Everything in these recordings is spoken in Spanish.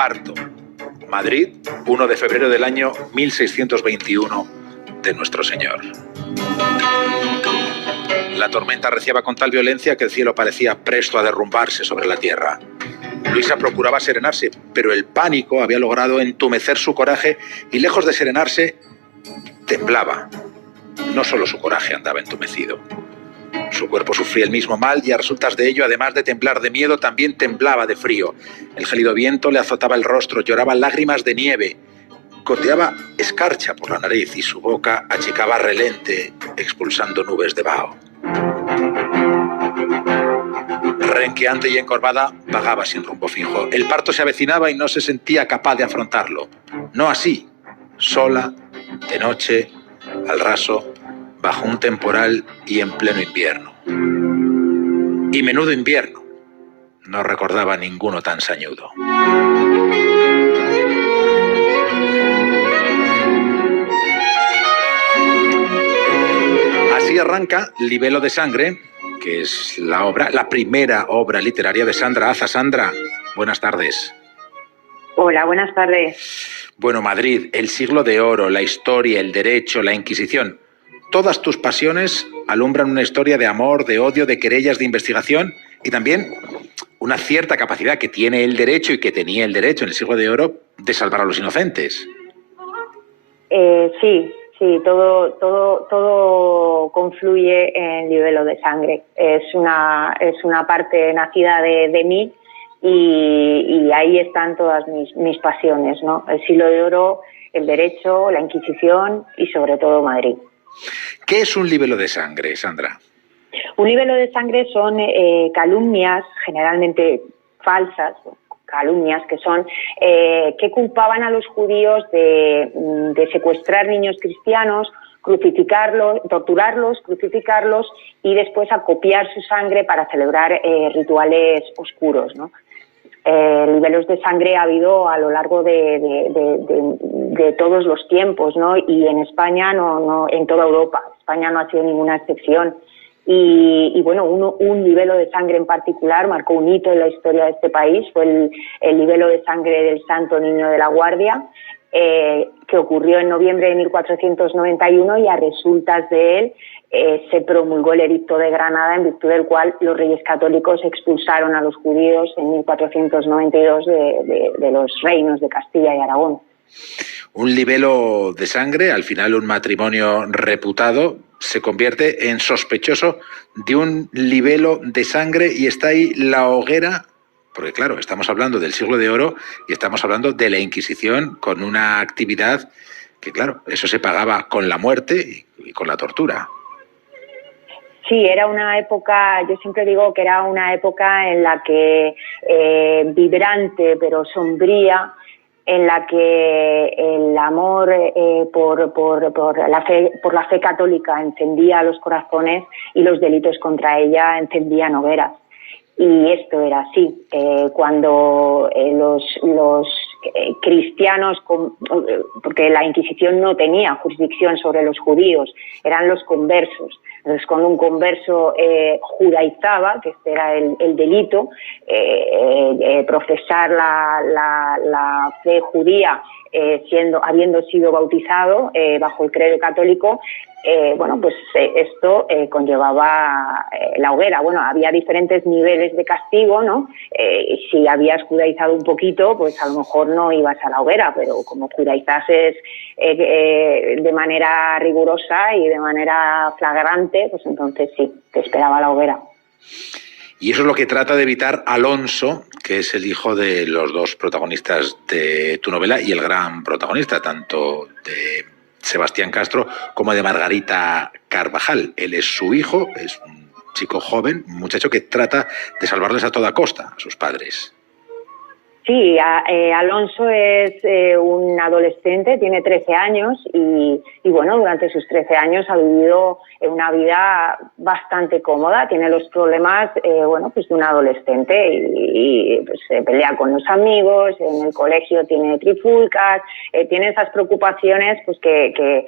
Parto. Madrid, 1 de febrero del año 1621 de nuestro Señor. La tormenta arreciaba con tal violencia que el cielo parecía presto a derrumbarse sobre la tierra. Luisa procuraba serenarse, pero el pánico había logrado entumecer su coraje y, lejos de serenarse, temblaba. No solo su coraje andaba entumecido. Su cuerpo sufría el mismo mal y a resultas de ello, además de temblar de miedo, también temblaba de frío. El gélido viento le azotaba el rostro, lloraba lágrimas de nieve, goteaba escarcha por la nariz y su boca achicaba relente, expulsando nubes de vaho. Renqueante y encorvada, vagaba sin rumbo fijo. El parto se avecinaba y no se sentía capaz de afrontarlo. No así, sola, de noche, al raso, bajo un temporal y en pleno invierno. Y menudo invierno. No recordaba ninguno tan sañudo. Así arranca Libelo de Sangre, que es la primera obra literaria de Sandra Aza. Sandra, buenas tardes. Hola, buenas tardes. Bueno, Madrid, el siglo de oro, la historia, el derecho, la Inquisición. Todas tus pasiones alumbran una historia de amor, de odio, de querellas, de investigación y también una cierta capacidad que tiene el derecho y que tenía el derecho en el siglo de oro de salvar a los inocentes. Sí, todo confluye en Libelo de Sangre. Es una parte nacida de mí y ahí están todas mis pasiones, ¿no? El siglo de oro, el derecho, la Inquisición y sobre todo Madrid. ¿Qué es un libelo de sangre, Sandra? Un libelo de sangre son calumnias, generalmente falsas, calumnias que son que culpaban a los judíos de secuestrar niños cristianos, crucificarlos, torturarlos, crucificarlos y después acopiar su sangre para celebrar rituales oscuros, ¿no? Libelos de sangre ha habido a lo largo de todos los tiempos, ¿no? Y en España, no en toda Europa. España no ha sido ninguna excepción. Y bueno, un libelo de sangre en particular marcó un hito en la historia de este país, fue el libelo de sangre del Santo Niño de la Guardia, que ocurrió en noviembre de 1491 y a resultas de él se promulgó el Edicto de Granada, en virtud del cual los reyes católicos expulsaron a los judíos en 1492 de los reinos de Castilla y Aragón. Un libelo de sangre, al final un matrimonio reputado, se convierte en sospechoso de un libelo de sangre y está ahí la hoguera, porque claro, estamos hablando del siglo de oro y estamos hablando de la Inquisición con una actividad que claro, eso se pagaba con la muerte y con la tortura. Sí, era una época, yo siempre digo que era una época en la que vibrante pero sombría, en la que el amor por la fe católica encendía los corazones y los delitos contra ella encendían hogueras. Y esto era así. Cuando los cristianos, porque la Inquisición no tenía jurisdicción sobre los judíos, eran los conversos. Entonces, cuando un converso judaizaba, que este era el delito, profesar la fe judía habiendo sido bautizado bajo el credo católico, esto conllevaba la hoguera. Bueno, había diferentes niveles de castigo, ¿no? Si habías judaizado un poquito, pues a lo mejor no ibas a la hoguera, pero como judaizases de manera rigurosa y de manera flagrante, pues entonces sí, te esperaba la hoguera. Y eso es lo que trata de evitar Alonso, que es el hijo de los dos protagonistas de tu novela y el gran protagonista, tanto de Sebastián Castro como de Margarita Carvajal. Él es su hijo, es un chico joven, un muchacho que trata de salvarles a toda costa a sus padres. Sí, Alonso es un adolescente, tiene 13 años y bueno, durante sus 13 años ha vivido una vida bastante cómoda, tiene los problemas de un adolescente y pues, se pelea con los amigos, en el colegio tiene trifulcas, tiene esas preocupaciones pues que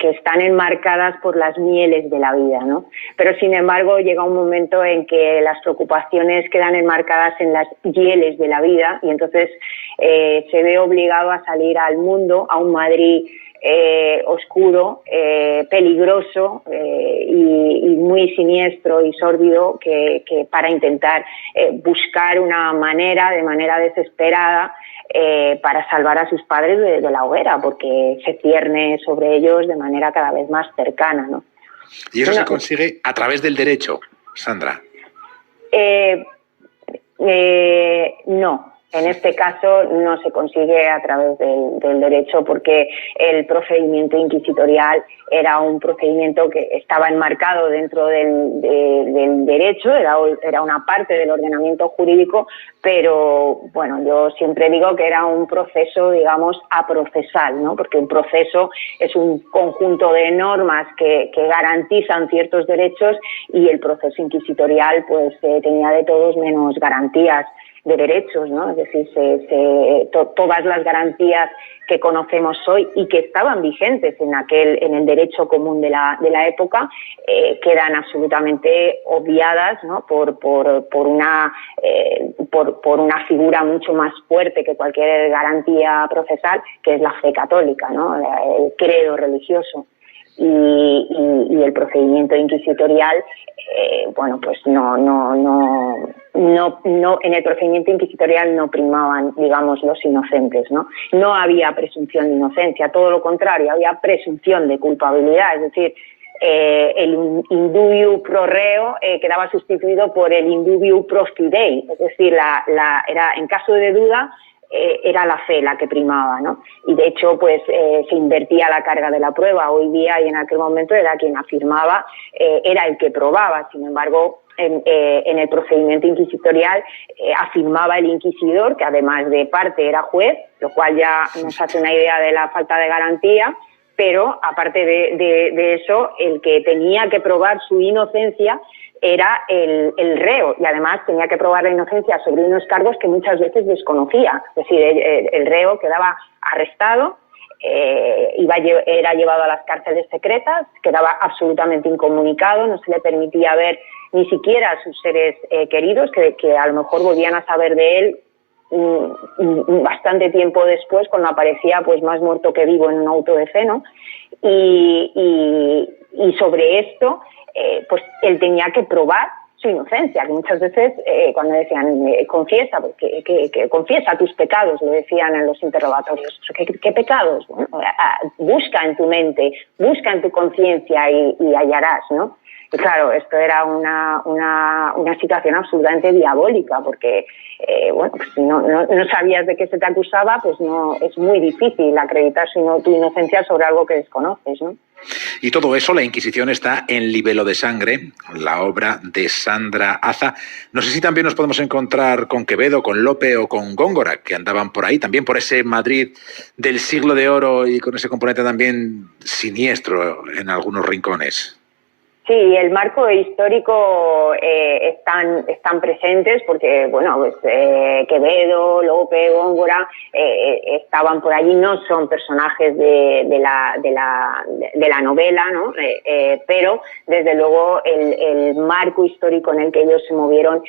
están enmarcadas por las mieles de la vida, ¿no? Pero sin embargo llega un momento en que las preocupaciones quedan enmarcadas en las hieles de la vida vida, y entonces se ve obligado a salir al mundo, a un Madrid oscuro, peligroso y muy siniestro y sórdido, que para intentar buscar una manera, de manera desesperada, para salvar a sus padres de la hoguera, porque se cierne sobre ellos de manera cada vez más cercana, ¿no? Y eso se consigue a través del derecho, Sandra. No. En este caso no se consigue a través del derecho, porque el procedimiento inquisitorial era un procedimiento que estaba enmarcado dentro del derecho, era una parte del ordenamiento jurídico, pero bueno, yo siempre digo que era un proceso, digamos, aprocesal, ¿no? Porque un proceso es un conjunto de normas que garantizan ciertos derechos, y el proceso inquisitorial pues tenía de todos menos garantías de derechos, ¿no? Es decir, todas las garantías que conocemos hoy y que estaban vigentes en el derecho común de la época quedan absolutamente obviadas, ¿no? por una figura mucho más fuerte que cualquier garantía procesal, que es la fe católica, ¿no? El credo religioso. Y el procedimiento inquisitorial, bueno, pues no, en el procedimiento inquisitorial no primaban, digamos, los inocentes, ¿no? No había presunción de inocencia, todo lo contrario, había presunción de culpabilidad, es decir, el indubiu pro reo quedaba sustituido por el indubiu pro fidei, es decir, era en caso de duda, era la fe la que primaba, ¿no? Y de hecho, pues se invertía la carga de la prueba. Hoy día y en aquel momento era quien afirmaba, era el que probaba. Sin embargo, en el procedimiento inquisitorial afirmaba el inquisidor, que además de parte era juez, lo cual ya nos hace una idea de la falta de garantía. Pero aparte de eso, el que tenía que probar su inocencia era el reo, y además tenía que probar la inocencia sobre unos cargos que muchas veces desconocía. Es decir, el reo quedaba arrestado, era llevado a las cárceles secretas, quedaba absolutamente incomunicado, no se le permitía ver ni siquiera a sus seres queridos, que a lo mejor volvían a saber de él bastante tiempo después, cuando aparecía pues más muerto que vivo en un auto de fe, ¿no? Y sobre esto pues él tenía que probar su inocencia, que muchas veces cuando decían confiesa, que confiesa tus pecados, le decían en los interrogatorios. ¿Qué pecados? Bueno, busca en tu mente, busca en tu conciencia y hallarás, ¿no? Y claro, esto era una situación absolutamente diabólica, porque bueno, pues si no sabías de qué se te acusaba, pues no, es muy difícil acreditar tu inocencia sobre algo que desconoces, ¿no? Y todo eso, la Inquisición, está en Libelo de Sangre, la obra de Sandra Aza. No sé si también nos podemos encontrar con Quevedo, con Lope o con Góngora, que andaban por ahí, también por ese Madrid del siglo de oro y con ese componente también siniestro en algunos rincones. Sí, el marco histórico están presentes porque, bueno, pues Quevedo, Lope, Góngora estaban por allí. No son personajes de la novela, ¿no? Pero desde luego el marco histórico en el que ellos se movieron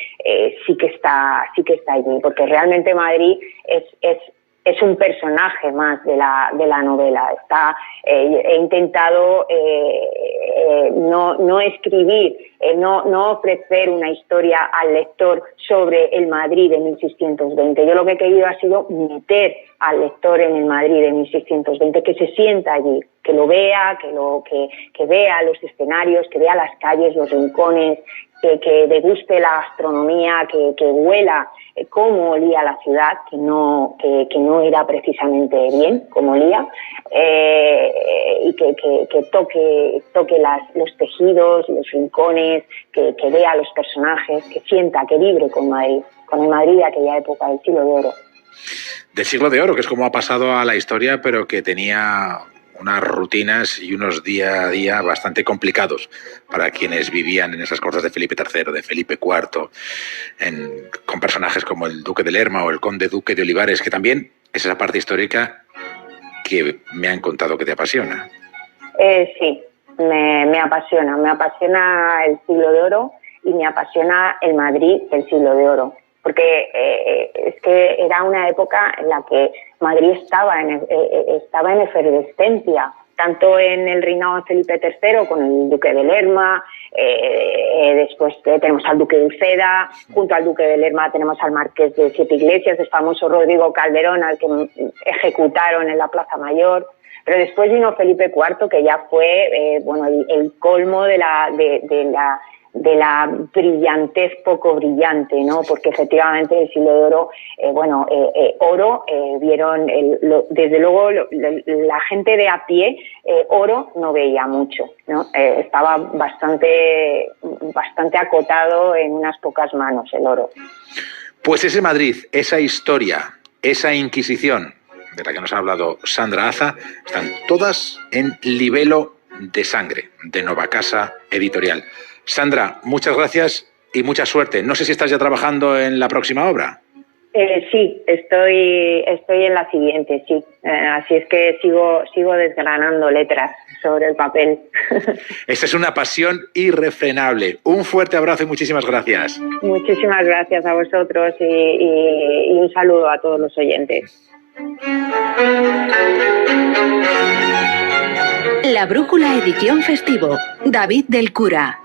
sí que está allí, porque realmente Madrid es un personaje más de la novela. He intentado no escribir, no ofrecer una historia al lector sobre el Madrid de 1620. Yo lo que he querido ha sido meter al lector en el Madrid de 1620, que se sienta allí, que lo vea, que vea los escenarios, que vea las calles, los rincones, que deguste la gastronomía, que huela cómo olía la ciudad, que no era precisamente bien como olía, y que toque los tejidos, los rincones, que vea los personajes, que sienta, que vibre con el Madrid de aquella época, del siglo de oro. Del siglo de oro, que es como ha pasado a la historia, pero que tenía unas rutinas y unos día a día bastante complicados para quienes vivían en esas cortes de Felipe III, de Felipe IV, con personajes como el Duque de Lerma o el Conde Duque de Olivares, que también es esa parte histórica que me han contado que te apasiona. Sí, me apasiona el siglo de oro y me apasiona el Madrid del siglo de oro, porque es que era una época en la que Madrid estaba en efervescencia, tanto en el reinado de Felipe III con el duque de Lerma, después tenemos al duque de Uceda, junto al duque de Lerma tenemos al marqués de Siete Iglesias, el famoso Rodrigo Calderón, al que ejecutaron en la Plaza Mayor. Pero después vino Felipe IV, que ya fue el colmo de la brillantez poco brillante, ¿no? Porque efectivamente el siglo de oro, oro, vieron, desde luego la gente de a pie, oro no veía mucho, ¿no? Estaba bastante acotado en unas pocas manos el oro. Pues ese Madrid, esa historia, esa Inquisición de la que nos ha hablado Sandra Aza, están todas en Libelo de Sangre, de Nova Casa Editorial. Sandra, muchas gracias y mucha suerte. No sé si estás ya trabajando en la próxima obra. Sí, estoy en la siguiente, sí. Así es que sigo desgranando letras sobre el papel. Esa es una pasión irrefrenable. Un fuerte abrazo y muchísimas gracias. Muchísimas gracias a vosotros y un saludo a todos los oyentes. La Brújula edición festivo. David del Cura.